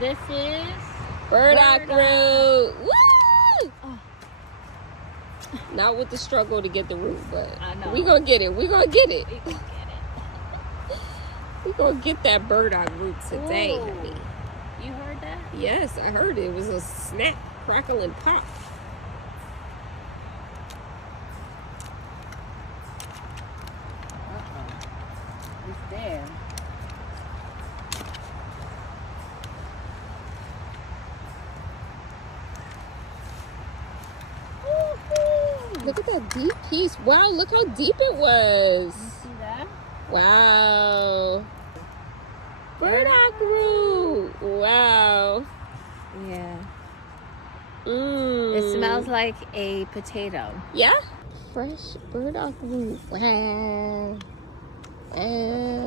This is Burdock root. Woo! Oh. Not with the struggle to get the root, but I know. we gonna get it. We gonna get it. We gonna get it. We gonna get that burdock root today, Ooh. honey. You heard that? Yes, I heard it. It was a snap, crackle, and pop. It's there. Woo-hoo. Look at that deep piece. Wow, look how deep it was. You see that? Wow. Burdock root. Wow. Yeah. Mmm. It smells like a potato. Yeah? Fresh burdock root. Wow.